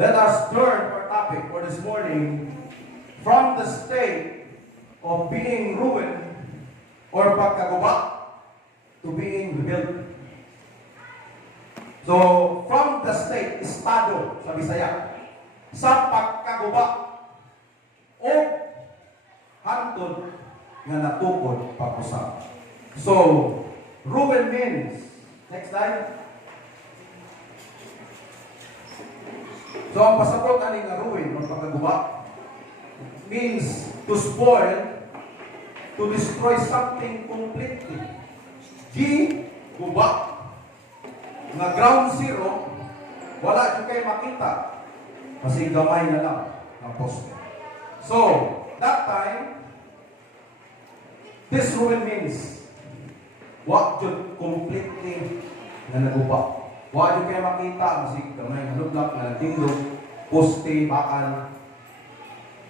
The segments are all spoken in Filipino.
Let us turn our topic for this morning from the state of being ruined or pagkaguba to being rebuilt. So, from the state, estado sa Bisaya, sa pagkaguba o hantod nga natukod pag-usap. So, ruin means, next slide. So, ang pasabot ani nga ruin o pagkaguba means to spoil, to destroy something completely. Guba nga ground zero, wala yung kayo makita kasi gamay na lang ang poste. So, that time, this ruin means wala yung completely na naguba. Wala yung kayo makita kasi gamay na lublak na tindog, poste, bakal.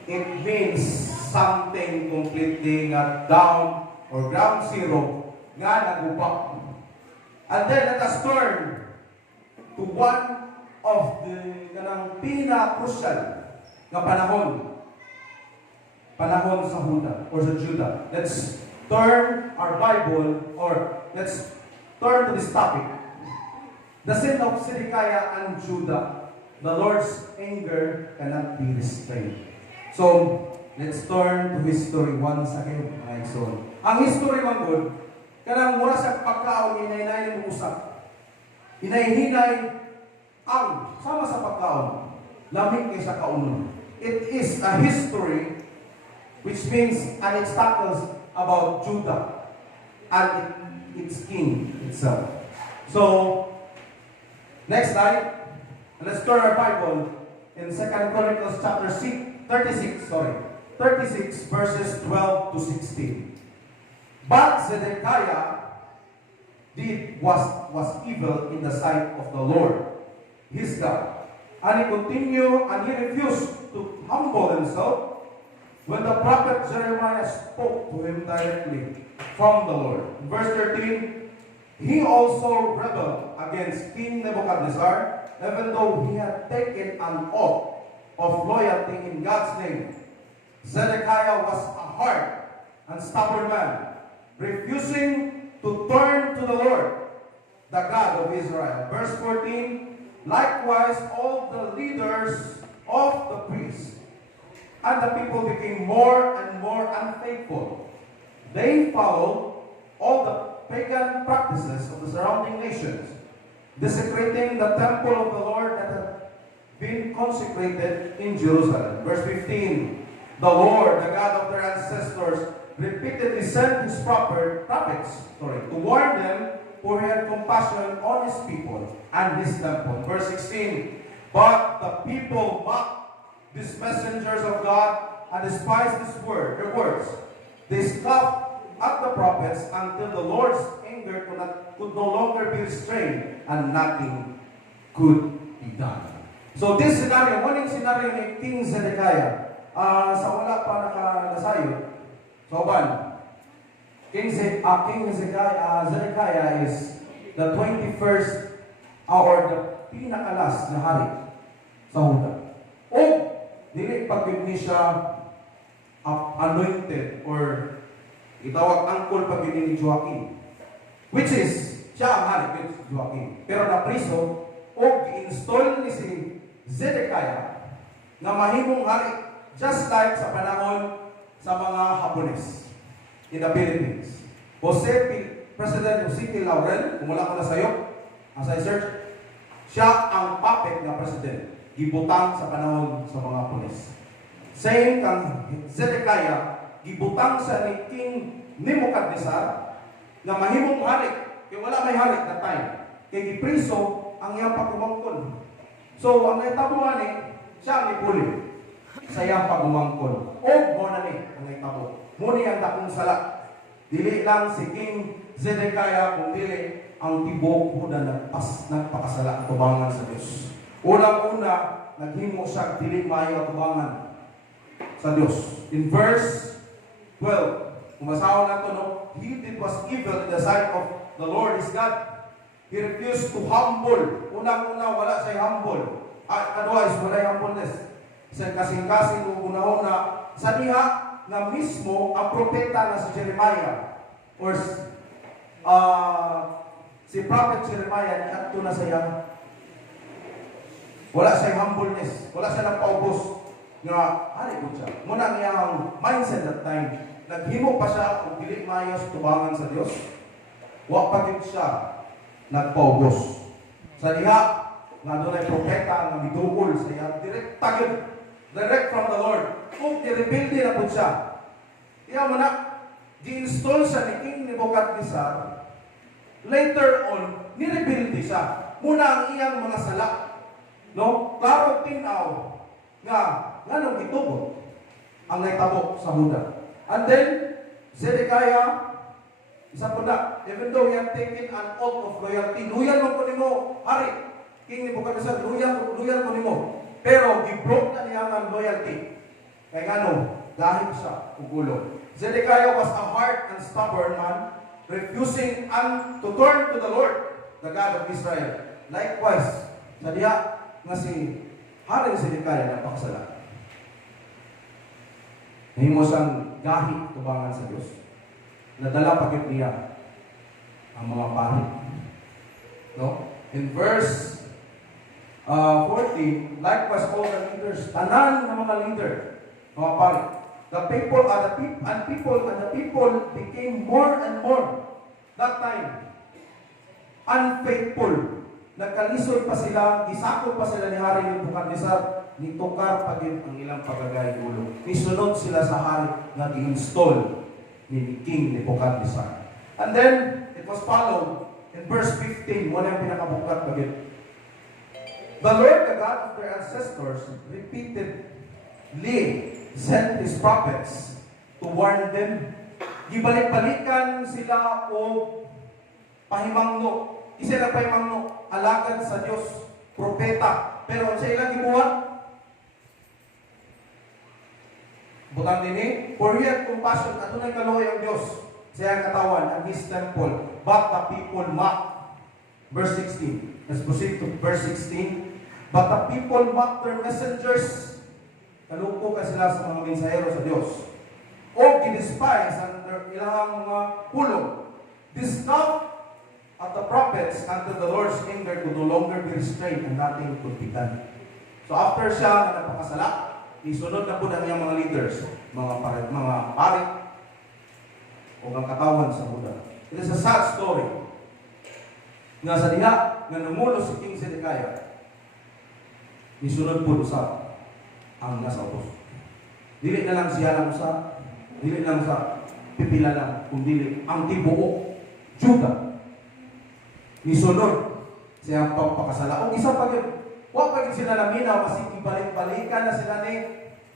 It means something completely nga down or ground zero nga naguba. And then let us turn to one of the kanang pinaka-crucial nga panahon sa Huda or sa Judah. Let's turn our Bible or let's turn to this topic. The sin of Zedekiah and Judah. The Lord's anger cannot be restrained. So, let's turn to history once again, mga igsoon. Ang history man good, kanang mura sa pagkaon, hinay-hinay mo usap. Hinay-hinay ang sama sa pagkaon, lamig kay sa kaunon. It is a history which means and it tackles about Judah and its king itself. So, next slide. Let's turn our Bible in 2 Chronicles chapter 36 verses 12 to 16. But Zedekiah was evil in the sight of the Lord, his God. And he continued and he refused to humble himself when the prophet Jeremiah spoke to him directly from the Lord. Verse 13, he also rebelled against King Nebuchadnezzar, even though he had taken an oath of loyalty in God's name. Zedekiah was a hard and stubborn man, refusing to turn to the Lord, the God of Israel. Verse 14, likewise all the leaders of the priests and the people became more and more unfaithful. They followed all the pagan practices of the surrounding nations, desecrating the temple of the Lord that had been consecrated in Jerusalem. Verse 15, the Lord, the God of their ancestors, repeatedly sent his prophets to warn them, for he had compassion on his people and his temple. Verse 16, but the people mocked these messengers of God and despised their words. They scoffed at the prophets until the Lord's anger could no longer be restrained and nothing could be done. So this scenario, one scenario ni King Zedekiah, sa wala pa nakalasayo, so King Zedekiah is the 21st or the pinakalas na hari sa Huda. O dili pag ni siya anointed or itawag angkol pag ni Joaquin, which is siya ang hari ni Joaquin. Pero napriso o gi-install ni si Zedekiah na mahimong hari just like sa panahon sa mga Hapones in the Philippines. President Jose P. Laurel, kung wala ko na sayo, as I search, siya ang puppet na president. Gibutang sa panahon sa mga Hapones. Same kang Zedekiah, gibutang sa ni King Nebuchadnezzar na mahimong hari. Kaya wala may hari that time. Kaya gipriso ang iyang pagumangkon. So, ang naitabuhan ni, siya ang ipuli sa iyang pagumangkon. O, mo na ni, ang naitabo. Muni ang dakong sala. Dili lang si King Zedekiah, kung dili ang tibok mo na nagpakasala at tubangan sa Diyos. Unang-una, naghimo siya dili maayo at tubangan sa Diyos. In verse 12, kumasahon na ito, no? He did was evil in the sight of the Lord his God. He refused to humble. Unang-una, wala siya humble. kaduha is walay humbleness. Sa kasing-kasing unahon na sa diha na mismo ang propeta na si Jeremiah or si prophet Jeremiah ni adto na saya. Wala siya humbleness, wala siya nagpaubos nga ali gud siya. Muna ang iyang mindset that time, naghimo pa siya og dili maayos tubangan sa Dios. Wa pa gid siya nagpaubos. Sa diha nga dunay propeta nga midugol sa iya direct from the Lord. Kung direbelde na pud siya. Iya mo na gi-install siya ni King Nebuchadnezzar. Later on, nirebelde siya. Muna ang iyang mga sala. No? Klaro tinaw nga nganong gitugot ang naitabo sa Huda. And then, Zedekiah, isa po na, even though he had taken an oath of loyalty, loyal mo ko nimo, hari, King Nebuchadnezzar, loyal ko nimo. Pero, gi-broke na niya ang loyalty. Kaya ngano, dahil siya, ugulo. Zedekiah was a hard and stubborn man, refusing to turn to the Lord, the God of Israel. Likewise, sa diha nga si Haring Zedekiah napakasala. Nahimo siyang gahi tubangan sa Diyos. Nadala pagit niya ang mga pari. No? In verse 14, likewise all the leaders, tanan ng mga leader, mga pari. The people became more and more that time unfaithful. Nagkalisod pa sila, gisakop pa sila ni Hari Nebuchadnezzar, nitukar pa din ang ilang pagagay ulo. Nisunod sila sa hari na i-install ni King Nebuchadnezzar. And then, it was followed in verse 15, wala yung pinakabukat pa din. The Lord, the God of their ancestors, repeatedly sent His prophets to warn them. Gibalik-balikan sila o pahimangno. Isa na pahimangno, alagad sa Diyos, propeta. Pero sa ilang gibuhat, butang din for he had compassion, at tunay kaluhay ang Diyos sa iyang katawan and His temple, but the people mocked. Verse 16. Let's proceed to verse 16. But the people mocked their messengers. Kaluko ka sila sa mga mensahero sa Diyos. O gidespise ang ilang mga pulong. Discount at the prophets until the Lord's anger could no longer be restrained and nothing could be done. So after siya na napakasala, isunod na po ng iyang mga leaders, mga parit, o ang katawan sa Huda. It is a sad story. Nga sa diha, nga numulo si King Zedekiah, isunod po sa ang nasa utos. Dili na lang siya lang sa, dili lang sa pipila lang, kundi ang tibuok, Judah. Nisunod siya pagpakasala. O isa pa yun, huwag pa yun sila naminaw kasi ibalik-balikan na sila ni,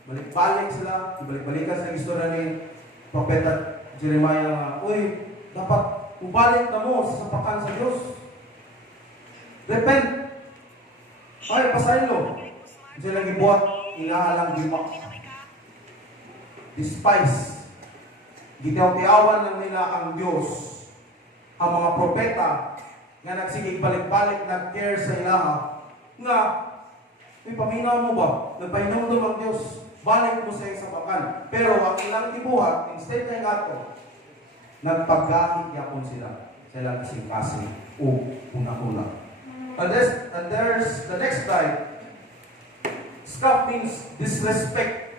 balik-balik sila, ibalik-balikan sa istorya ni Propeta Jeremiah nga, uy, dapat ubalik na mo sa sapakan sa Diyos. Repent. Ay, pasaylo. Sila gibuhat, inaalang gimak. Despise. Gitaw-tiawan lang nila ang Diyos. Ang mga propeta nga nagsigig balik-balik, nag-care sa ilaha, nga, may paminaw mo ba? Nagpainom doon ang Diyos, balik mo sa isang sapakan. Pero ang ilang tibuhat, instead na yung ato, nagpagahit yapon sila sa ilang kasing-kasing o una-una. And there's the next slide. Scoff means disrespect.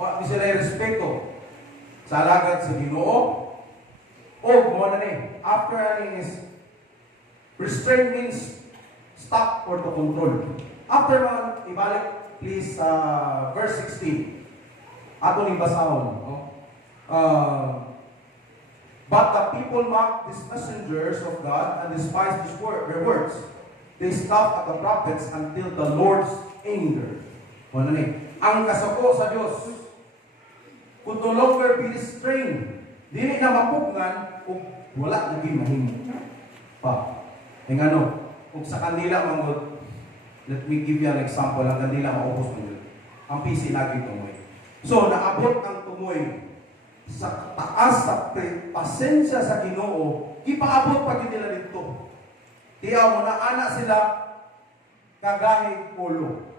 Di sila yung respeto sa alagad sa Ginoo. O, mga na after is restraint means stop or to control. After mga ibalik, please, verse 16. Ato ni basahon. But the people mocked these messengers of God and despised their words. They scoffed at the prophets until the Lord's anger. Ano ni? Ang kasako sa Diyos could no longer be restrained. Dili na mapugngan o wala naging mahimo pa. E ano, kung sa kanila manggod, let me give you an example, ang kanila maubos mo yun. Ang PC lagi tumoy. So, naabot ang tumoy sa taas sa pasensya sa Ginoo, ipaabot pa nila dito. Tiyaw mo na anak sila kagahig ulo.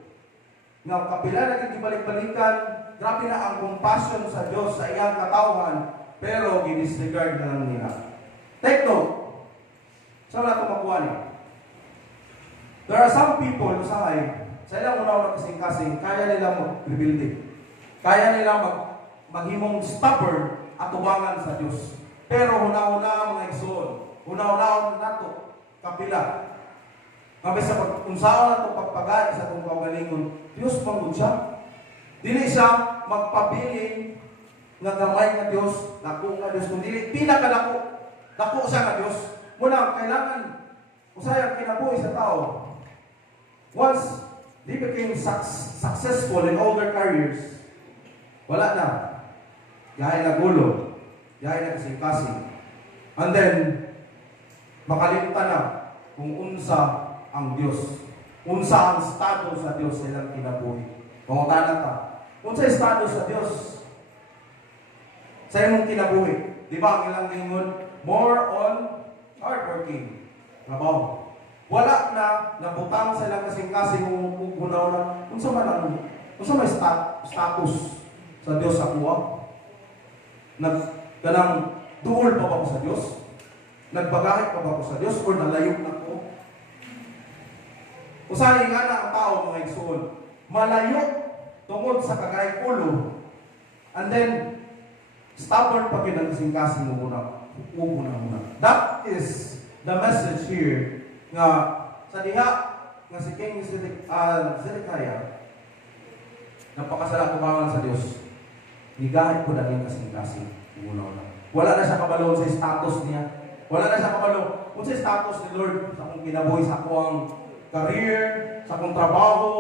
nga kapila na gibalik-balikan, grabe na ang compassion sa Dios sa iyang katawhan, pero gidisregard na lang nila. Take note. Saan na ito makuha niya? There are some people, usahay, sa ilang una-una kasing-kasing, kaya nila mag-rebuilding. Kaya nila maghimong stubborn at tubangan sa Diyos. Pero huna-huna mga igsoon, huna-huna nato kapila. Kami sa unsaon nato pagpagay sa itong kaugalingon, Diyos pangod siya. Dili siya magpabiling nga gamay nga Diyos, dako nga Diyos, kundi pinakadako. Dako siya nga Diyos. Muna, kailangan usayang kinabuhi sa tao. Once they became successful in all their careers, wala na. Yahay na gulo. Yahay na kasing-kasing. And then, makalimutan na kung unsa ang Diyos. Unsa ang estado sa Diyos sa ilang kinabuhi. Pangutan ta. Unsa estado sa Diyos sa imong kinabuhi. Di ba ang ilang lingon? More on hardworking. Trabaho. Wala na nabutang sa ilang kasing-kasing kung gunaw na. Unsa man ang may status sa Diyos sa kuwa? Kanang duol pa ba ko sa Diyos? Nagbagahit pa ba ko sa Diyos? Or nalayo na ko? Usahay nga na ang tao, mga igsoon, malayo tungod sa kagay ulo, and then stubborn pa kin ang kasing-kasing mo muna. That is the message here nga sa diha nga si King Zedekiah napakasala kubangan sa Diyos. Higahit ko na rin kasing-kasing. Wala na siya kabalo sa status niya. Wala na siya kabalo kung sa status ni Lord sa akong kinabuhi, sa akong career, sa akong trabaho,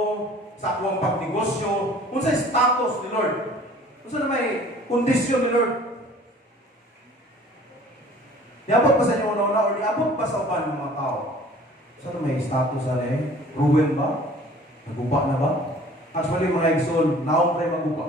sa akong pagnegosyo. Kung sa status ni Lord. Kung sa na may kondisyon ni Lord. Niabot pa sa inyo una-una o niabot pa sa uban ng mga tao. Saan may status na ruin ba? Naguba na ba? Actually, mga igsoon, naong tayo maguba.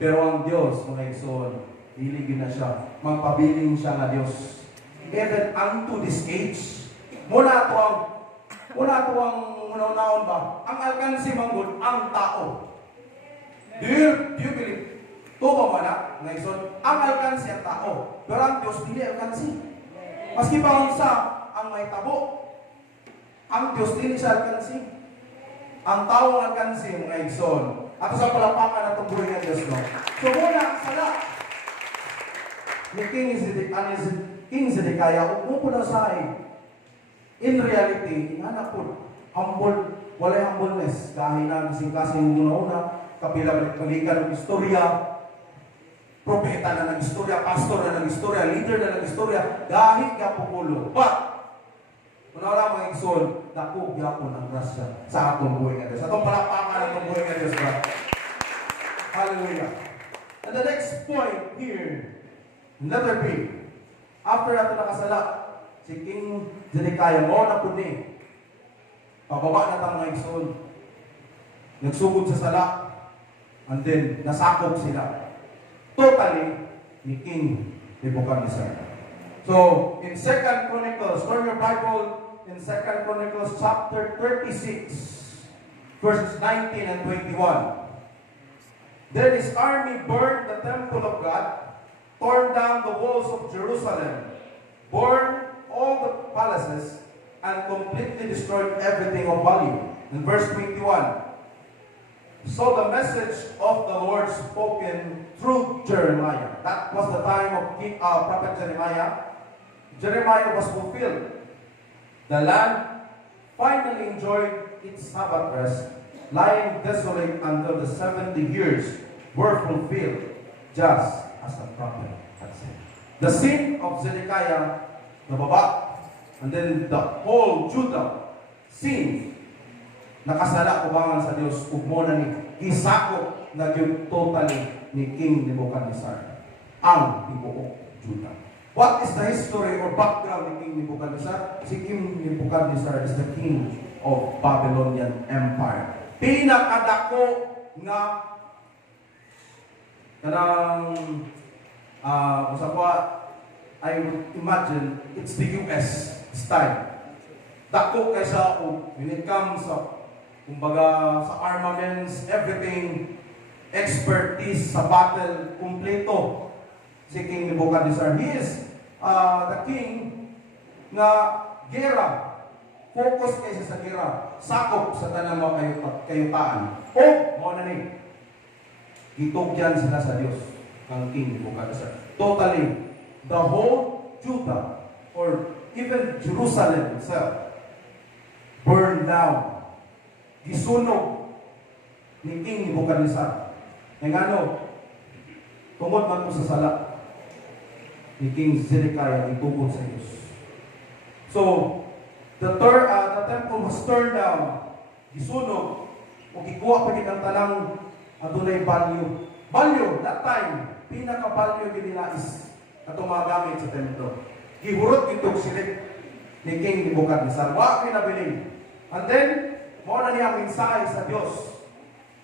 Pero ang Diyos, mga igsoon, hiligin na siya. Magpabiling siya na Diyos. Even unto this age, muna ito ang una-unaon ba? Ang alkansi manggod, ang tao. Do you believe? Tuba ba na, mga igsoon? Ang alkansi ang tao. Pero ang Diyos, hindi alkansi. Maski pa unsa ang may tabo, ang Diyos din siya alkansi. Ang tao ang alkansi, mga igsoon. At sa palapakan ng buhay ng Diyos, no? So muna, sala. Ni King Zedekiah, umupo na sa in reality, inanak po, humble, walay humbleness. Dahil na kasing-kasing una-una, kapila balik-balikan ng istorya, propeta na ng istorya, pastor na ng istorya, leader na ng istorya, dahil ka pupulo. But, wala mga igsoon, dako gyapon ang grasya sa atong buhay nga Diyos. Atong palapakan ang atong buhay nga Diyos ba? Hallelujah. And the next point here, letter B. After nato nakasala, si King Zedekiah mo na po ni. Pababa na tang mga igsoon. Nagsugod sa sala, and then nasakop sila. Totally, ni King Nebuchadnezzar. So, in 2 Chronicles, turn your Bible in 2 Chronicles chapter 36, verses 19 and 21. Then his army burned the temple of God, torn down the walls of Jerusalem, burned all the palaces, and completely destroyed everything of value. In verse 21, so the message of the Lord spoken through Jeremiah. That was the time of Prophet Jeremiah. Jeremiah was fulfilled. The land finally enjoyed its Sabbath rest, lying desolate until the 70 years were fulfilled, just as the prophet had said. The sin of Zedekiah, nababa, and then the whole Judah sin, nakasala kubangan sa Diyos, ugmo na ni isako na yung totally ni King Nebuchadnezzar ang tibuok Judah. What is the history or background ni King Nebuchadnezzar? Si King Nebuchadnezzar is the king of Babylonian Empire. Pinakadako nga kanang I would imagine it's the US style. Dako kaysa when it comes sa kumbaga sa armaments, everything, expertise sa battle, kumpleto si King Nebuchadnezzar. He is the king na gera, focus kaysa sa gera, sakop sa tanang mga kayutaan. O, mo na ni, gitugyan sila sa Diyos ng King Nebuchadnezzar. Totally, the whole Judah, or even Jerusalem itself, burned down. Gisunog ni King Nebuchadnezzar. Ng ano, tungod man po sa sala ni King Zedekiah, itugod sa Diyos. So, the temple was turned down, gisunog, o gikuha pa kitang tanang adunay value. Value, that time, pinaka-value ginilais atong mga gamit sa templo. Gihurot itong silik ni King Nebuchadnezzar. Wa pinabiling. And then, mo na niya mensahe sa Diyos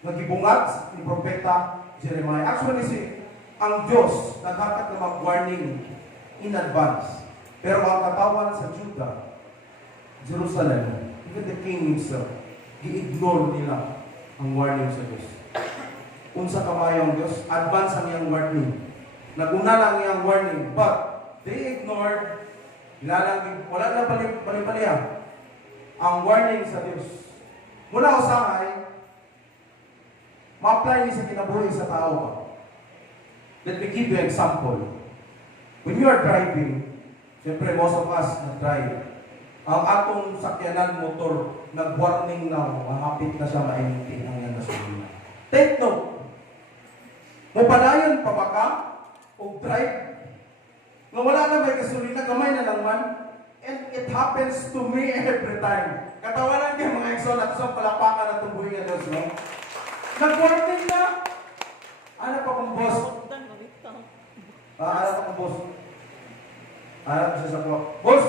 na gibungat ni Propeta Jeremiah. Actually, ang Diyos naghatag na mag-warning in advance. Pero ang katawan sa Judah, Jerusalem, even the king himself, gi-ignore nila ang warning sa Diyos. Unsa kamayong Diyos, advance ang iyang warning. Naguna lang iyang warning, but they ignored, wala na bali-baliya ang warning sa Diyos. Mula usahay, ma-apply ni sa kinabuhi sa tao ba? Let me give you an example. When you are driving, siyempre most of us nag-drive. Ang atong sakyanan motor, nag-warning na mahapit na siya mainit ang yan gasolina. Take note. Mupadayon pa ba ka o drive? Nga wala na may gasolina, gamay na lang man. And it happens to me every time. Katawanan kayo mga exol at sa palapakan at tumbuhin nga Diyos, no? Nag-warning na. Ano pa kong boss? Ano pa kong boss? Ano pa siya sa ko? Boss!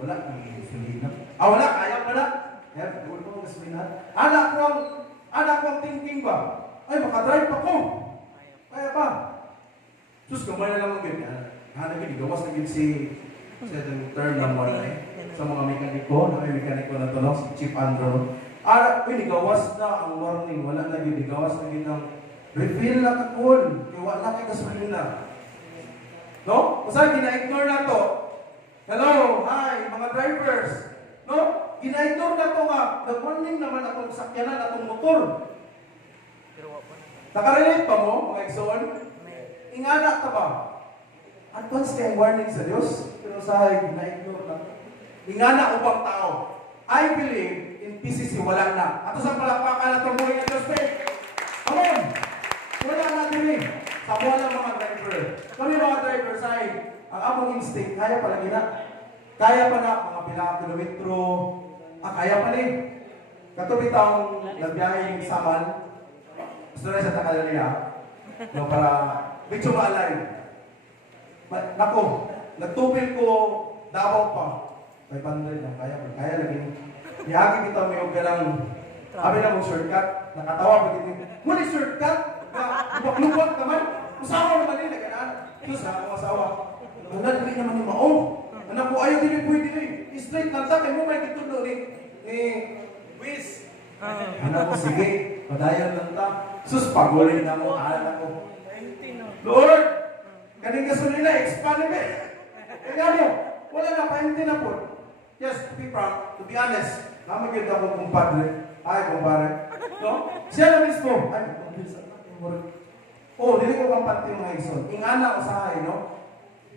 Wala, may gasolina. Wala, kaya pala. Yan, wala ko gasolina. Anak ko ang thinking ba? Ay, makadrive pa ko. Kaya pa. Sus, gamay na lang ang ganyan. Hanapin, gawas na yun si term ng wala sa mga mekaniko, na may mekaniko na tulong, si Chief Andrew. Gawas na ang warning, wala na yun, gawas na yun ang refill na kakul, kaya wala kay gasolina. No? Kasi gina-ignore na to. Hello, hi, mga drivers. No? Gina-ignore na to nga, nag-warning naman atong sakyanan, atong motor. Nakarelate pa mo, mga exon? Ingana ka ba? Advance kayong warning sa Diyos, pero sa na-ignore na. Ingana upang tao. I believe in PCC, wala na. Ato sa palakpakan na itong buhay ng Diyos, come on! Wala na din. Sa buwan ng mga driver. Kami mga driver, ang among instinct, kaya pala gina. Kaya pa na, mga pilang kilometro. Kaya pa rin. Katuloy taong nagbiyahe yung Saman. Gusto na sa Takalaria. No, para medyo maalay. Nako, nagtubil ko Davao pa. 500 lang, kaya lagi. Iagi kita may galang, sabi na mong shortcut, nakatawa pa din. Muna shortcut, lubak-lubak naman. Usawa naman nila, kaya Diyos ha, ang asawa. Wala, hindi naman yung maong. Anak ko, ayaw din pwede rin. Straight lang sa akin mo, may kitulo ni Wiz. Anak ko, sige, padayan lang ta. Sus, pagulin na mo, anak ko. Lord, kaning gasolina, expand na kaya mo, wala na, pahinti na po. Yes, to be frank, to be honest, namagid ako kumpadre. Ay, kumpare. No? Siya na mismo. Ay, dili ko kang pati mga exon. Ingana usahay, no?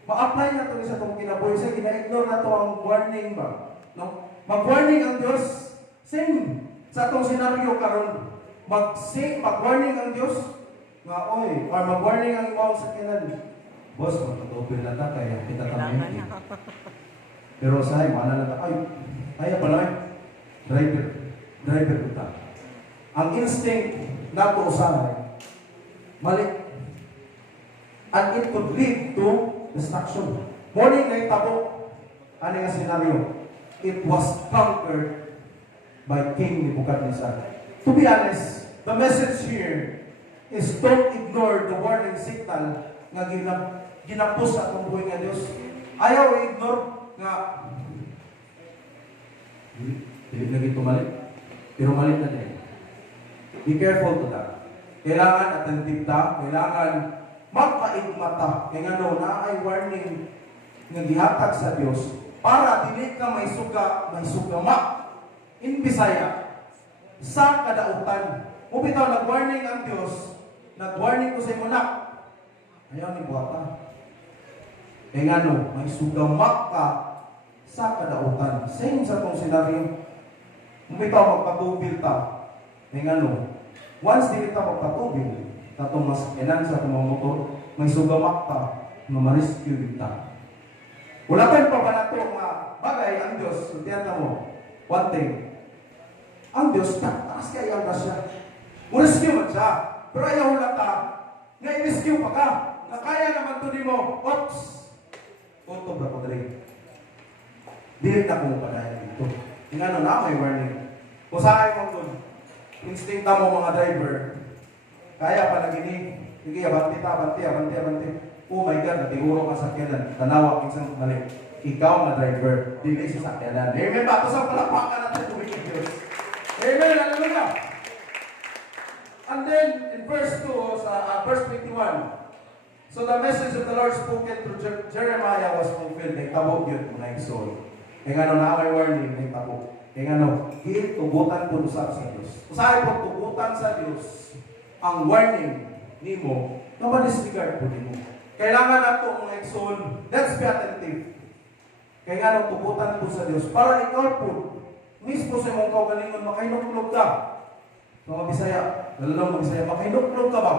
Ma-apply na ito sa itong kinabuhi. Sa gina-ignore na ito ang warning ba? No? Mag-warning ang Diyos. Same. Sa itong senaryo karon mag-warning ang Diyos. Nga, oy, or mag-warning ang imong sakyanan. Boss, magtutupil na ta, kaya kita kami. Pero sahay, mana na ta, ay, kaya pala driver ko ta. Ang instinct na ito usahay, mali. And it could lead to destruction. Morning na itabo, ano nga senaryo? It was conquered by King Nebuchadnezzar. To be honest, the message here is don't ignore the warning signal nga ginapos sa atong buhay nga Diyos. Ayaw i-ignore nga dili lagi tumalik. Pero malit na din. Be careful to that. Kailangan attentive ta, kailangan magpaigmata. Kaya nga no, na ay warning nga gihatag sa Dios para dili ka may sugama. In Bisaya, sa kadautan. Kung bitaw nag-warning ang Dios, nag-warning ko sa imo nak. Ayaw ni buhata. Kaya nga no, may sugama ka sa kadautan. Same sa itong senaryo. Kung bitaw magpatubil ta, kaya nga no, once dili ta magpatubil, tatong masakyanan sa itong mga motor, may sugama ka na ma-rescue ta. Wala tayong pa ba na ito mga bagay ang Diyos, suntiyan mo, one thing, ang Diyos, taas kaya ang siya. Rescue man siya. Pero ayaw wala ka, nga i-rescue pa ka. Na kaya naman to di mo, oops, tutob na ko dali. Dilit na kong padayan dito. Yung ano na, may warning. Kung saan mo doon, instinct mo mga driver, kaya pa naginig, sige, abanti. Oh my God, natiguro ka sa sakyanan, tanawa, isang mali. Ikaw nga driver, dili sa sakyanan. Amen ba? Ito sa palapakan natin, tumigil Diyos. Amen, hallelujah. And then, in verse 2, verse 21, so the message of the Lord spoken through Jeremiah was fulfilled. Nagtabog yun, mga igsoon. Kaya nga no, na may warning, nagtabog. Kaya nga no, tugutan po sa Diyos. Usahay po, tugutan sa Diyos, ang warning ni mo, na ma-disregard po din mo. Kailangan na ito, mga igsoon, let's be attentive. Kaya nga no, tugutan po sa Diyos, para ikaw po, mismo sa mong kaugalingon, makahinuklog ka. Mga Bisaya, lalo mga Bisaya, makahinuklog ka ba?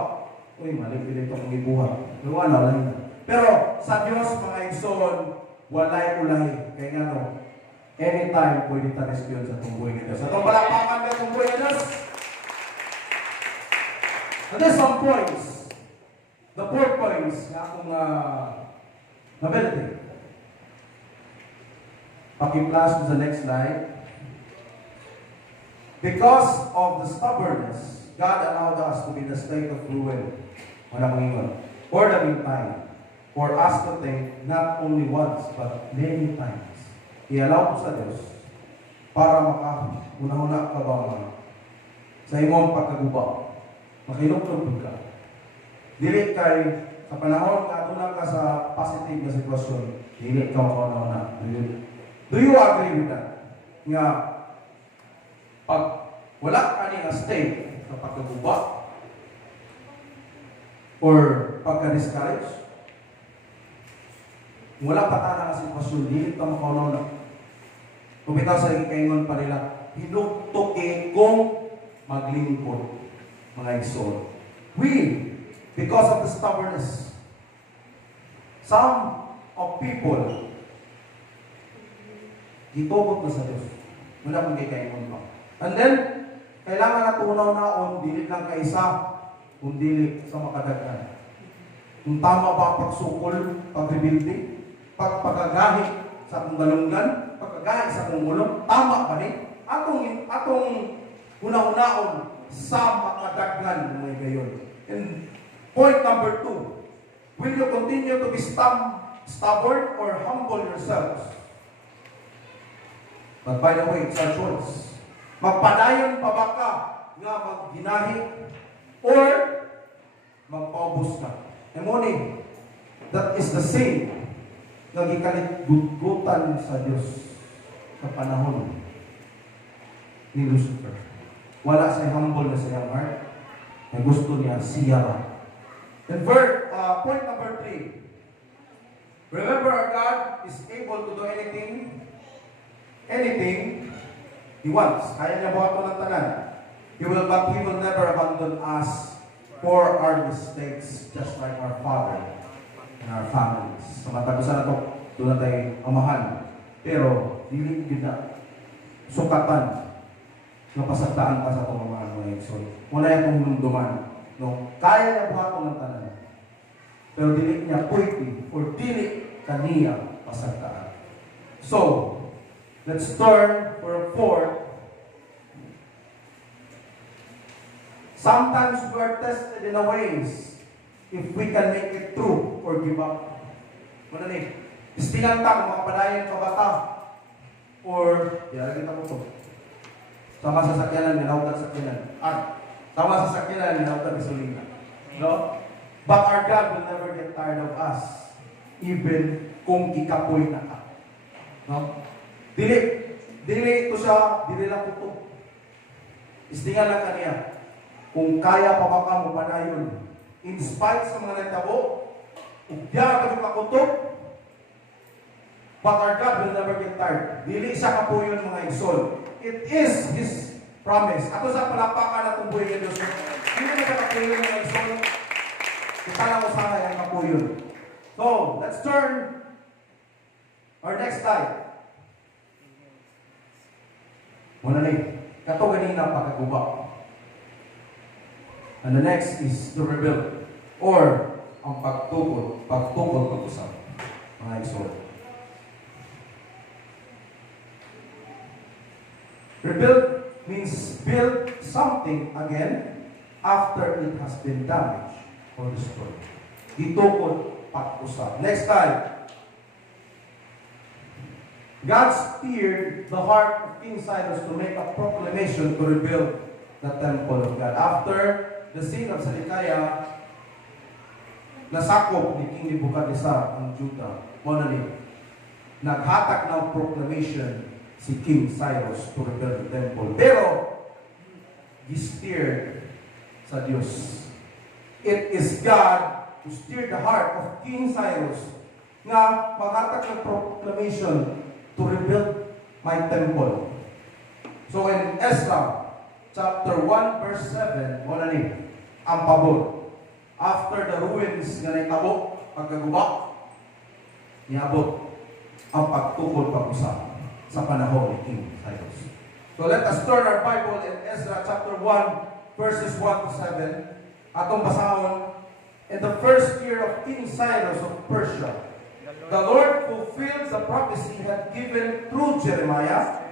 Uy, mali-pili ito kung ibuhat. Pero ano, lang na. Pero sa Diyos, mga igsoon, walay-ulay. Kaya nga no, anytime pwede ta-rescue sa tungboy ng Diyos. Sa itong palakpakan ng tungboy ng Diyos. And there's some points. The 4 points na akong ability. Paki-flash to the next slide. Because of the stubbornness, God allowed us to be in a state of ruin. Walang ingon. For the meantime, for us to think not only once, but many times. I-allow ko sa Diyos para maka-una-una ka ba sa imong pagkaguba. Makinuklog ka. Dili kay sa panahon nga doon ka sa positive na sitwasyon, dili ka makauna-una. Do you agree with that? Nga, pag wala ka nga state na pagkaguba or pagka-discourage, wala pa ta nga sitwasyon, dili ka makauna-una. Kumitaw sa ikaingon pa nila, hinugtuki kong maglingkod, mga igsoon. Because of the stubbornness, some of people, gitugot na sa Diyos. Wala kong ikaingon pa. And then, kailangan na tunaw naon, dili lang kaisa, kung dili sa makadaghan. Kung tama ba pagsukol, pag-rebuilding, pagpagagahi sa akong galunggan, pagpagagahi sa akong ulong, tama ba ni? Atong una-unaon sa makadaghan mga gayon. And point number 2, will you continue to be stubborn or humble yourselves? But by the way, it's our choice. Magpadayon pa ba ka nga magginahi or magpaubos ka? And morning, that is the same na gikalit-gutan sa Diyos sa panahon ni Lucifer. Wala sa humble na sa iyang heart na gusto niya siya. And point number 3, remember our God is able to do anything He wants. Kaya niya buhaton ng tanan. He will never abandon us for our mistakes, just like our Father and our families. So matagusan na ito, doon na tayo amahan. Pero, dili na sukatan na pasagdaan pa sa itong mga igsoon. Wala itong hinumduman. No? Kaya niya buhaton ng tanan. Pero dili niya pwede or dili kaniya pasagdaan. So, let's turn for a 4th. Sometimes we are tested in a ways if we can make it through or give up. Ano ni? Istingan ta kung makapadayan ka ba ta? Or, yara kita mo ito. Sama sa sakyanan, ginawag sakyanan. At sama sa sakyanan, ginawag gasolina. No? But our God will never get tired of us, even kung kikapoy na ka. No? Dili ito siya, dili lang ito. Istingan lang kaniya. Kung kaya pa ba ka mo panayon, in spite sa mga nagtabo, ugya kami makutok, but our God will never get tired. Dili siya kapuyon mga isol. It is His promise. Ato sa palapakan na itong buhay ng Diyos. Hindi na siya kapuyon mga isol. Kita lang ko sana yung kapuyon. So, let's turn our next slide. Muna na kato ganina pagkaguba. And the next is to rebuild. Or, ang pagtukod pag-usap. Mga isol. Rebuild means build something again after it has been damaged or destroyed. Itukod pag-usap. Next time. God stirred the heart of King Cyrus to make a proclamation to rebuild the temple of God. After the sin of Zedekiah, nasakop ni King Nebuchadnezzar ang Judah. Monali, naghatak ng proclamation si King Cyrus to rebuild the temple. Pero, gistirred sa Diyos. It is God who stirred the heart of King Cyrus nga maghatak ng proclamation to rebuild my temple. So in Ezra chapter 1 verse 7, wala ni ang pabor. After the ruins nga naitabo, pagkaguba, niabot ang pagtukol pag-usap sa panahon ni King Cyrus. So let us turn our Bible in Ezra chapter 1 verses 1 to 7. Atong basahon, in the first year of King Cyrus of Persia, the Lord fulfilled the prophecy He had given through Jeremiah.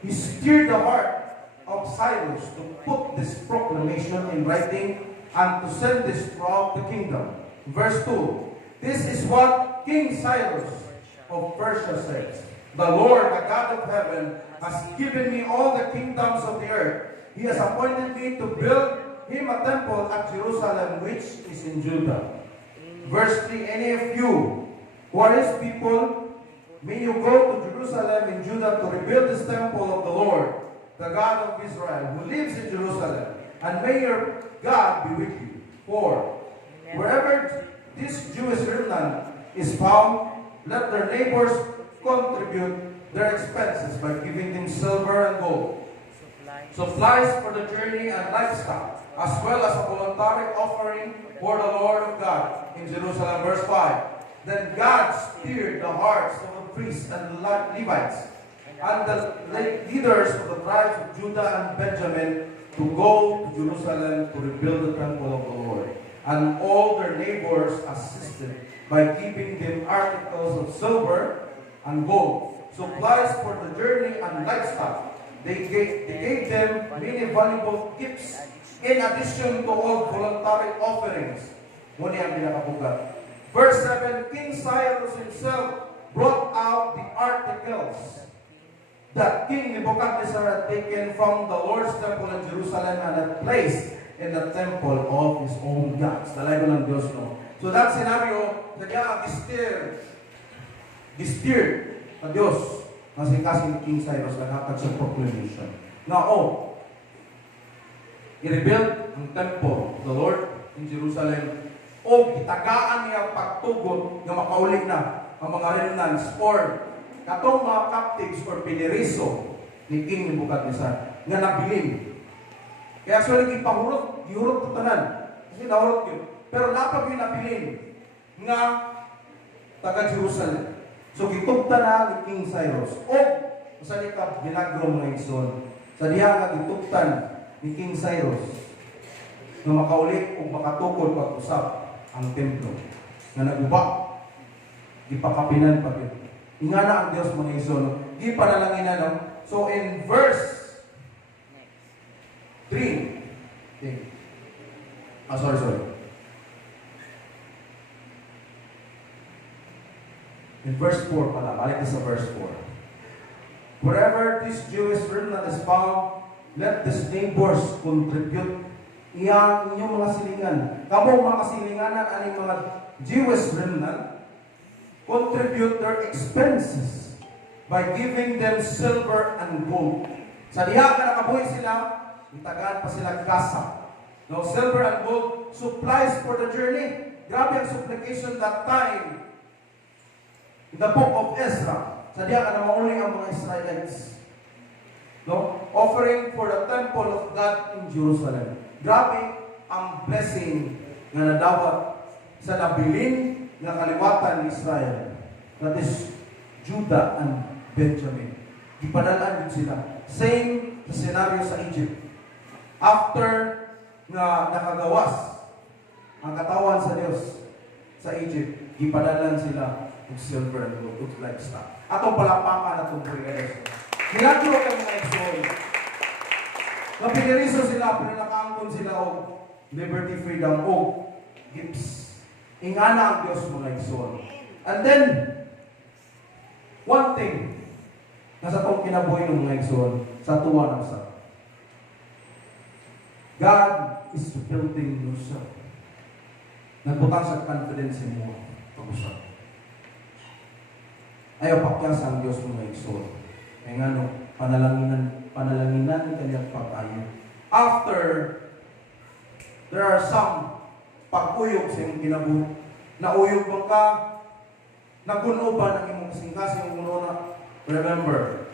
He stirred the heart of Cyrus to put this proclamation in writing and to send this throughout the kingdom. Verse 2. This is what King Cyrus of Persia says. The Lord, the God of heaven, has given me all the kingdoms of the earth. He has appointed me to build Him a temple at Jerusalem, which is in Judah. Verse 3. Any of you who are His people, may you go to Jerusalem in Judah to rebuild this temple of the Lord, the God of Israel, who lives in Jerusalem. And may your God be with you. For wherever this Jewish remnant is found, let their neighbors contribute their expenses by giving them silver and gold, supplies for the journey and livestock, as well as a voluntary offering for the Lord of God in Jerusalem. Verse 5. Then God stirred the hearts of the priests and Levites and the leaders of the tribes of Judah and Benjamin to go to Jerusalem to rebuild the temple of the Lord. And all their neighbors assisted by giving them articles of silver and gold, supplies for the journey and livestock. They gave them many valuable gifts in addition to all voluntary offerings. Muna ang pinakapugat. Verse 7, King Cyrus himself brought out the articles that King Nebuchadnezzar had taken from the Lord's temple in Jerusalem and had placed in the temple of his own gods. Talaga ng Diyos, no? So that scenario, nagya gistirred sa Diyos kasi ni King Cyrus naghatag sa proclamation. Now, i-rebuild ang temple of the Lord in Jerusalem o itagaan niya pagtugon nga makaulit na ang mga remnants or katong mga captives or piniriso ni King Nebuchadnezzar nga nabilin. Kaya so lagi pahurot, ihurot ko tanan. Kasi nahurot yun. Pero napag yun nabilin nga taga Jerusalem. So gitugta na ni King Cyrus. O sa ka ginagro mga igsoon. Sa diha nga gitugtan ni King Cyrus na makaulit o makatukol pag-usap ang templo na naguba, ipakapinan pa rin. Ingana ang Diyos mga iso, di panalangin na, no? So in verse 3, okay. Sorry. In verse 4 pala, balik sa verse 4. Wherever this Jewish remnant is found, let these neighbors contribute iyang inyong mga silingan. Kamo mga silinganan aning mga Jewish remnant, contribute their expenses by giving them silver and gold. Sa diha nga nakabuhi sila, itagaan pa sila kasa. No, silver and gold, supplies for the journey. Grabe ang supplication that time. In the book of Ezra, sa diha ka na mauli ang mga Israelites. No? Offering for the temple of God in Jerusalem. Grabe ang blessing nga nadawat sa nabilin nga kaliwatan ni Israel. That is Judah and Benjamin. Gipadalaan din sila. Same scenario sa Egypt. After nga nakagawas ang katawan sa Dios sa Egypt, gipadalan sila ng silver and gold, looks like stuff. Atong palapakan atong Diyos. Milagro ka mga exol. Napiniriso sila, pinakaangkon sila o liberty, freedom, o gifts. Ingana ang Diyos mga exol. And then, one thing, nasa itong kinabuhi ng mga exol, sa tuwa ng sa God is building yourself. Nagbutang sa confidence mo pag-usap. Ayaw pakyas ang Diyos mga exol. Kaya nga no, panalaginan kanyang pag-ayo. After, there are some pag-uyog sa iyong kinabuhi. Nauyog mo ka, naguno ba ng imong kasing-kasing mo na? Remember,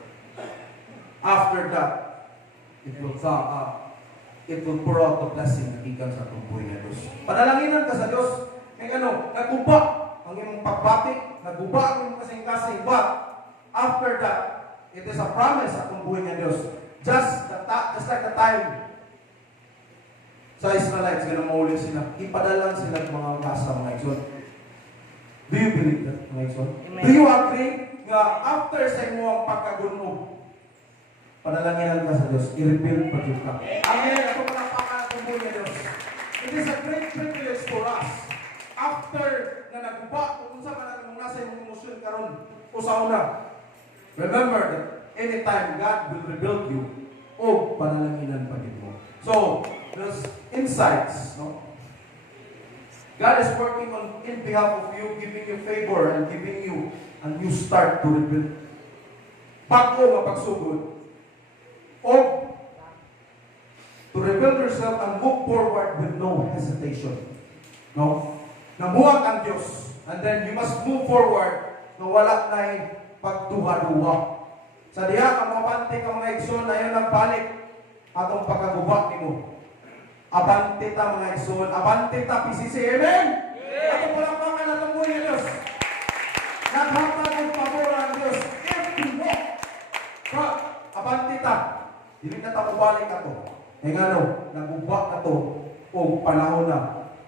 after that, it will pour out the blessing na ikan sa itong buhay na Diyos. Panalanginan ka sa Diyos. Kaya ano, naguba ang iyong pagbati, naguba ang iyong kasing-kasing. But, after that, it is a promise sa itong buhay na Diyos. Just like the time sa Israelites, ganun mauli sila. Ipadalan sila ng mga gasa, mga exon. Do you believe that, mga exon? Do you agree nga after sa iyong pagkagunog, panalanginan ka sa Diyos, i-rebuild pa dyan ka. Amen. Ako palapakan ang buhay ng Diyos. It is a great privilege for us. After na naguba, kung saan ka natin mong nasa yung emosyon karon usaw na. Remember that anytime God will rebuild you, o panalanginan pa din mo. So, there's insights, no? God is working on in behalf of you, giving you favor and giving you a new start to rebuild. Bago nga pagsugod, or to rebuild yourself and move forward with no hesitation. No? Namuhag ang Diyos. And then you must move forward na wala na'y pagduha-duha. Sa diha, ang mabante ka mga igsoon na yun nagbalik atong pagkaguba ni mo. Abante ta mga igsoon. Abante ta PCC. Amen? Yeah. Atong walang pangan atong buhay ng Diyos. Naghapag ang pabor ang Diyos. If you walk. But, abante ta. Dili na tayo balik ato. E nga no, naguba na to o panahon na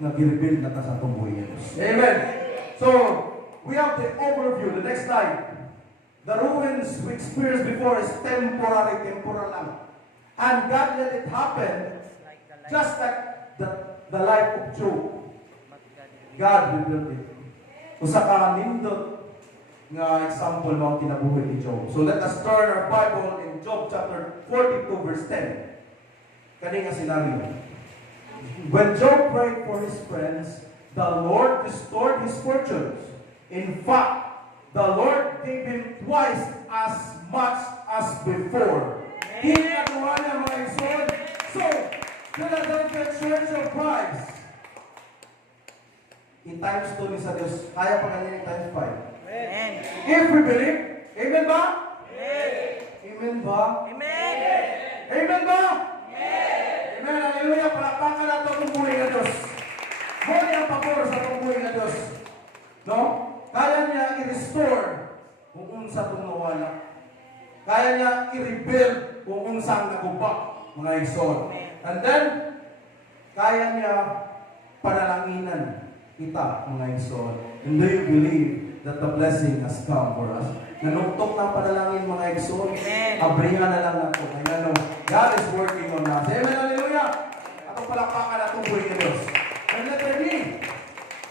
nag-rebuild na ta sa itong buhay niya. Amen. So, we have the overview. The next slide. The ruins we experienced before is temporary, temporal lang. And God let it happen just like the life of Job. God rebuilt it. Usa ka nindot nga example mga kinabuhi ni Job. So let us turn our Bible in Job chapter 42 verse 10. Kani nga scenario. When Job prayed for his friends, the Lord restored his fortunes. In fact, the Lord gave him twice as much as before. Kinakuha niya mga isod. So, Philadelphia Church of Christ. In times 2 ni sa Diyos, kaya pa ganyan in times 5. Amen. If we believe, amen ba? Amen. Amen ba? Amen. Amen ba? Amen. Amen. Hallelujah. Palapakan nato ang buhay ng Diyos. Muli ang pabor sa buhay ng Diyos. No? Kaya niya i-restore kung unsa itong nawala. Kaya niya i-rebuild kung unsa ang naguba, mga igsoon. And then, kaya niya panalanginan kita, mga igsoon. And do you believe that the blessing has come for us? Nanuktok ng panalangin, mga igsoon. Abrihan na lang nato. Kaya no, God is working on us. Amen, hallelujah! Atong palakpakan atong buhay ng Diyos. And letter D.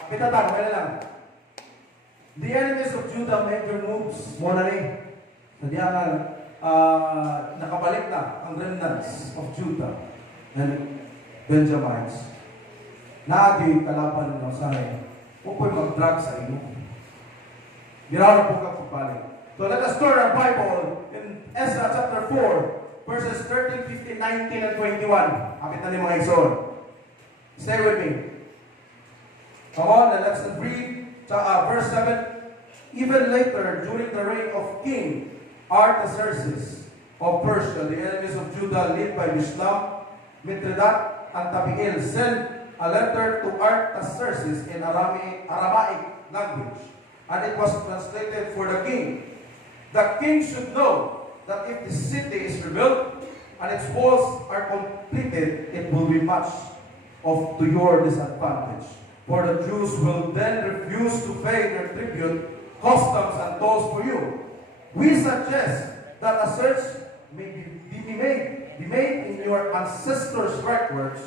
Kapitatan, kaya lang. The enemies of Judah made their moves. Muna rin. Sa diyangan, nakabalik na ang remnants of Judah and Benjamites. Naagi kalaban ng sahay. Huwag po'y mag-drug sa inyo. Ginawa po ka pagpaling. So let us turn our Bible in Ezra chapter 4, verses 13, 15, 19, and 21. Akit na ni mga igsoon. Stay with me. Come on, and let's read verse 7. Even later, during the reign of King Artaxerxes of Persia, the enemies of Judah, led by Bishlam, Mithridat, and Tabiel, sent a letter to Artaxerxes in Aramaic language, and it was translated for the king. The king should know that if the city is rebuilt and its walls are completed, it will be much to your disadvantage. For the Jews will then refuse to pay their tribute, customs, and tolls for you. We suggest that a search may be made in your ancestors' records,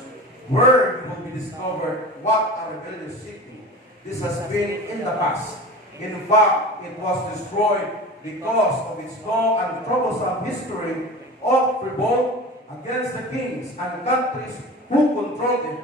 where you will be discovered what a rebellious city this has been in the past. In fact, it was destroyed because of its long and troublesome history of revolt against the kings and countries who controlled it.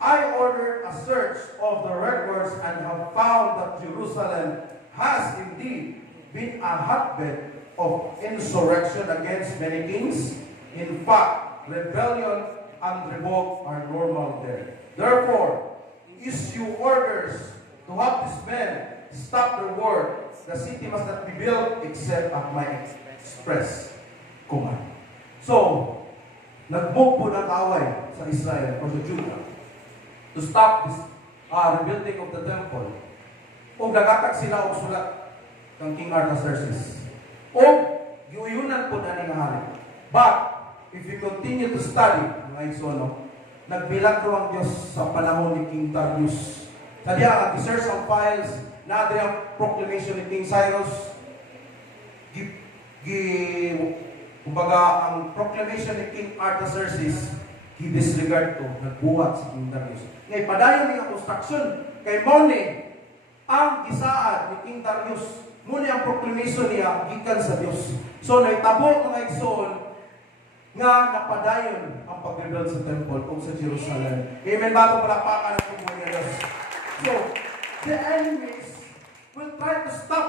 I ordered a search of the records and have found that Jerusalem has indeed been a hotbed of insurrection against many kings. In fact, rebellion and revolt are normal there. Therefore, issue orders to have these men stop their work. The city must not be built except at my express command. So, nag-move po ng away sa Israel or sa Judah to stop this rebuilding of the temple. O nagatag sila og sulat ng King Artaxerxes. O giuyunan po na ni nga hari. But, if you continue to study, mga igsoon, nagbilang ang Diyos sa panahon ni King Darius. Sadya, research ang files, na ang proclamation ni King Cyrus. Kumbaga, ang proclamation ni King Artaxerxes, disregard to, nagbuhat si King Darius. Ngay padayon niya construction, kay Mone, ang gisaad ni King Darius, muna ang proclamation niya, gikan sa Diyos. So, naitabo mga igsoon, nga napadayon ang pag-rebuild sa temple o sa Jerusalem. Amen, bago palapakan ang pagbuhay ng Diyos. So, the enemies will try to stop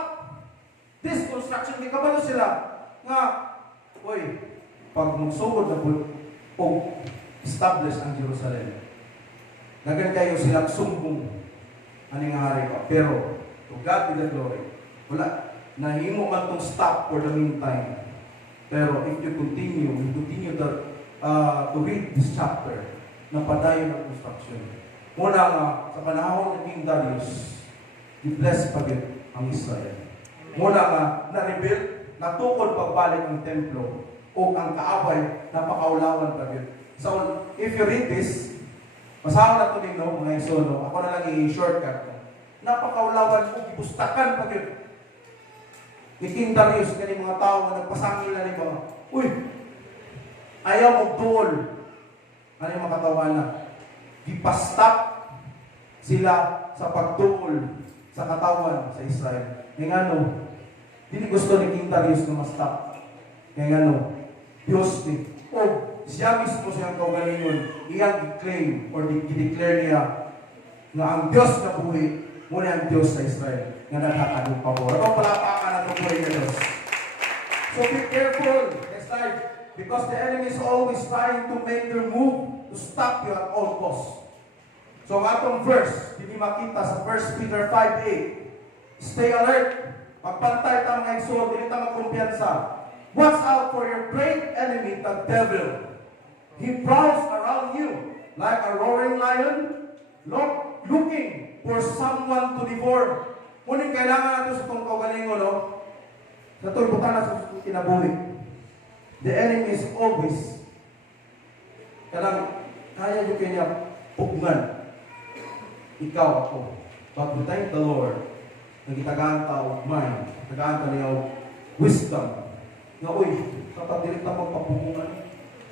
this construction. Di kabalo sila nga, oy, pag magsugod na po, o establish ang Jerusalem. Nagan kayo silang sumbong aning hari ka. Pero, to God be the glory. Wala. Nahimo man tong stop for the meantime. Pero if you continue to read this chapter, napadayon ang construction. Muna nga, sa panahon ng King Darius, i-bless pa din ang Israel. Muna nga, na-rebuild, natukod pagbalik ang templo, o ang kaaway, napakaulawan pa din. So, if you read this, masahan na ito ninyo, mga isono, ako na lang i-shortcut. Napakaulawan o gibustakan pa din. Ni King Darius, kani mga tao na nagpasangil na ni mga, uy, ayaw mo duol. Ano yung mga katawan na? Gipastap sila sa pagduol sa katawan sa Israel. Ngayon ano, hindi gusto ni King Darius na ma-stop. Ngayon ano, Diyos ni, o siya mismo siyang kaugalingon, iyang i-claim or i-declare niya na ang Diyos na buhay, muna ang Diyos sa Israel na nagkakadong pabor. Ito palapakan na itong buhay na Diyos. So be careful next time because the enemy is always trying to make their move to stop you at all costs. So ang atong verse, hindi makita sa 1 Peter 5:8. Stay alert. Pagpantay ta mga igsoon, dili ta magkumpiyansa. Watch out for your great enemy, the devil. He prowls around you like a roaring lion, looking for someone to devour. Ngunit kailangan natin sa itong kaugalingon, no? Sa itong butana sa kinabuhi. The enemy is always kaya yung kanya pugnan. Ikaw ako. But we thank the Lord na gitagaan tao mind, gitagaan ka niya wisdom. Nga, uy, katadilit na magpapupungan.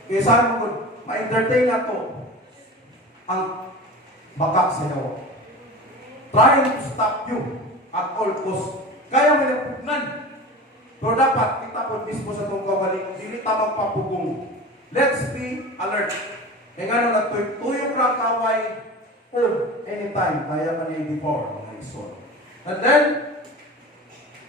Kaya saan mo kung ma-entertain na to ang bakak sa yawa. Trying to stop you at all costs. Kaya may napugnan. Pero dapat kita po mismo sa itong kaugalingon, dili ta magpapugong. Let's be alert. E nga nung tuyok ra kaway, anytime, kaya ka niya before, mga igsoon. And then,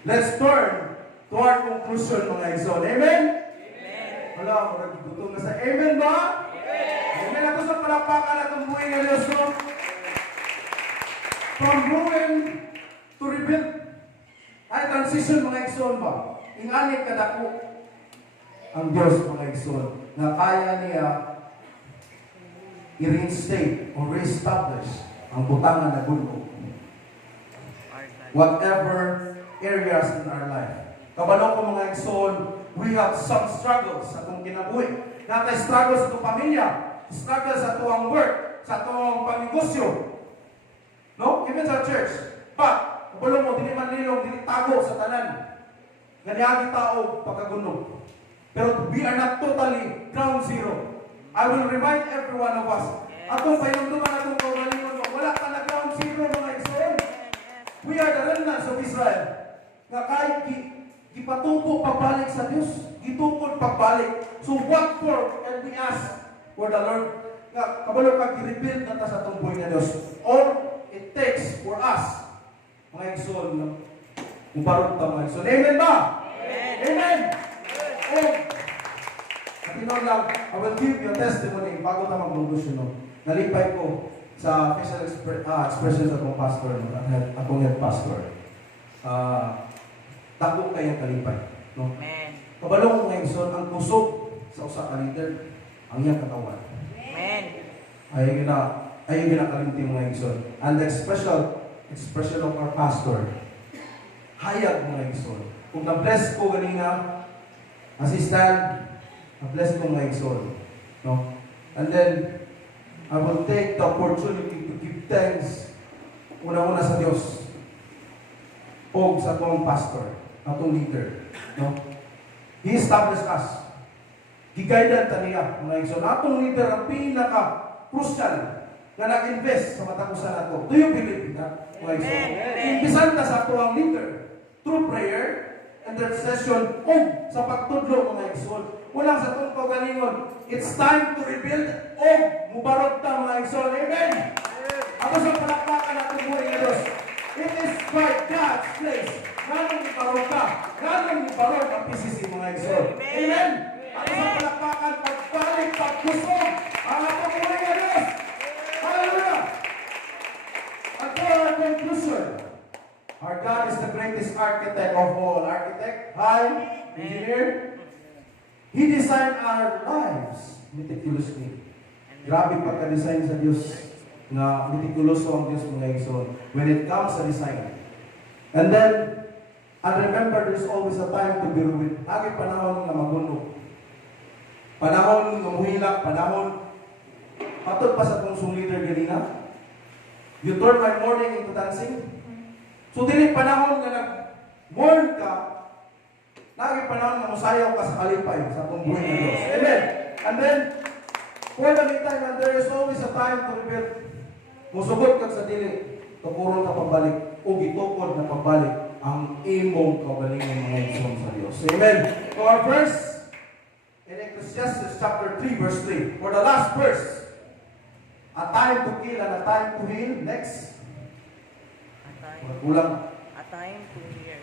let's turn to our conclusion, mga igsoon. Amen? Amen. Wala, maragigutom na sa amen ba? Amen. Amen. Ako sa palakpakan at ang buhay ng Diyos, no? From ruin to rebuild. Ay, transition, mga igsoon ba? Inganit ka dako ang Diyos, mga igsoon, na kaya niya i-reinstate or re-establish ang butangan na gulo. Whatever areas in our life. Kabalo ko, mga igsoon, we have some struggles sa itong kinabuhi. Natay struggles sa itong pamilya, struggles sa itong work, sa itong panegosyo. No? Even sa church. But, kabalo mo, dili man nilong, dili tago sa tanan. Ganyan tao pagkagunog. Pero we are not totally ground zero. I will remind every one of us, atong painumduman atong kaugalingon, wala ka na ground zero, mga igsoon. We are the remnants of Israel. Nga kahit gipatubo pabalik sa Diyos, gitukod pabalik. So what for can we ask for the Lord? Nga kabalo ka gi-rebuild na ta sa atong buhay na Diyos. All it takes for us, mga igsoon, mubarot ta, mga igsoon. Amen ba? Amen. Amen. Katinaw lang, I will give you a testimony bago tayo mag-conclusion. No? Nalipay ko sa facial expressions akong pastor, akong head pastor. Dako kayong kalipay. No? Kabalong ko ngayon, son, ang kusog sa usa ka leader, ang iyang katawan. Amen. Ayaw ginakalimti mo ngayon, son. And the expression of our pastor, hayag mo ngayon, son. Kung na-bless ko ganina, assistant, na-bless ko ngayon, son. No? And then, I will take the opportunity to give thanks una-una sa Diyos o sa atong pastor, atong leader. No? He established us. Gi-guided ta niya, mga igsoon. Atong leader ang pinaka-crucial na nag-invest sa matakusan nato. Do you believe that, mga igsoon? Imbisan ta sa ato ang leader through prayer, intercession, o sa pagtudlo, mga igsoon. Unang sa itong kaugalingon, it's time to rebuild o mubarot ta, mga igsoon. Amen? Ako sa palakpakan natin buhay ng Diyos. It is by God's place. Ganong ibarot ka. Ganong ibarot ang PCC, mga igsoon. Amen? Ako sa palakpakan, pagbalik, pagkusog, ang atong buhay ng Diyos. Hallelujah! At for our conclusion, our God is the greatest architect of all. Architect, hi, engineer. He designed our lives meticulously. Grabe pagka-design sa Diyos na meticuloso ang Diyos, mga igsoon when it comes sa design. And then, and remember, there's always a time to be ruined. Agi panahon na magunog. Panahon na muhilak, panahon patod pa sa itong song leader ganina. You turn my mourning into dancing. So, dili panahon na nag-mourn ka, lagi panahon na musayaw ka sa kalipay sa itong buhay ng Diyos. Amen. And then, for the meantime, and there is always a time to rebuild. Musugot ka sa dili, tukuron ka pabalik, o gitukod na pabalik ang imong kaugalingon, mga igsoon sa Diyos. Amen. So our verse in Ecclesiastes chapter 3, verse 3. For the last verse, a time to kill and a time to heal. Next. Kulang. A time to hear.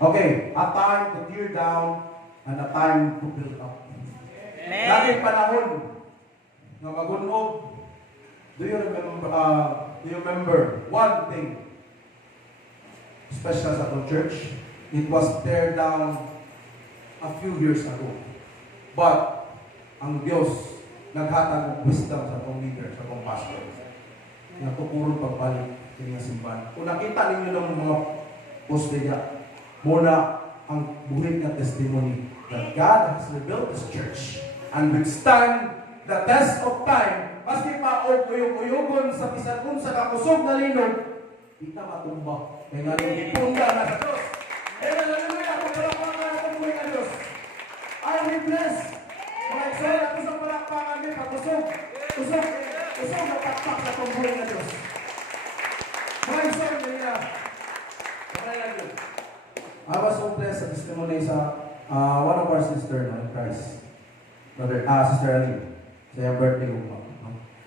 Okay, a time to tear down and a time to build up. Laging panahon na magunog. Do you remember one thing special sa itong church? It was tear down a few years ago. But ang Diyos naghatag ng wisdom sa itong leader, sa itong pastor. Natukurong pagbalik sa inyong simbahan. Kung nakita ninyo ng mga postilya, muna ang buhit na testimony that God has rebuilt His church and withstand the test of time. Maski pa o kuyog-kuyogon sa bisan kung sa kakusog na linog, kita matumba. Kaya nga yung ipunda na sa Diyos. Hallelujah! Kung palakpakan na kumuhay ng Diyos. I will bless. Mga igsoon, at isang palakpakan din, pagkusog. Kusog na pakpak sa kumuhay ng Diyos. Mga igsoon, ganyan. Kamay lang yun. I was so blessed sa testimony sa one of our sister no, in Christ. Sister Ali. Sa iyang birthday ko.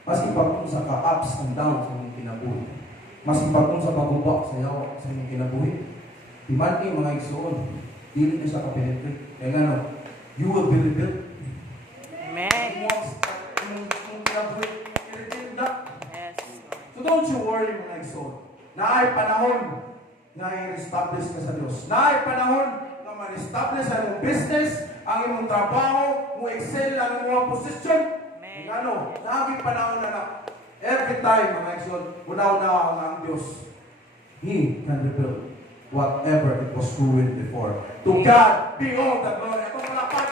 Maski pagkung sa ka-ups and downs sa inyong kinabuhi. Maski pagkung sa pagubak sa yawa sa inyong kinabuhi. Di man kayo mga igsoon. Dili na siya kapenetrate. Kaya nga no, you will be rebuilt. Amen. Yung kinabuhi, i-rebuild na. Yes. So don't you worry mga igsoon. Naay panahon na i-establish ka sa Diyos. Naay panahon na ma-establish ang iyong business, ang iyong trabaho, mo excel ang iyong posisyon. Ano, naging panahon na every time, mga igsoon, unaw-unaw ang Diyos. He can rebuild whatever it was ruined before. To God be all the glory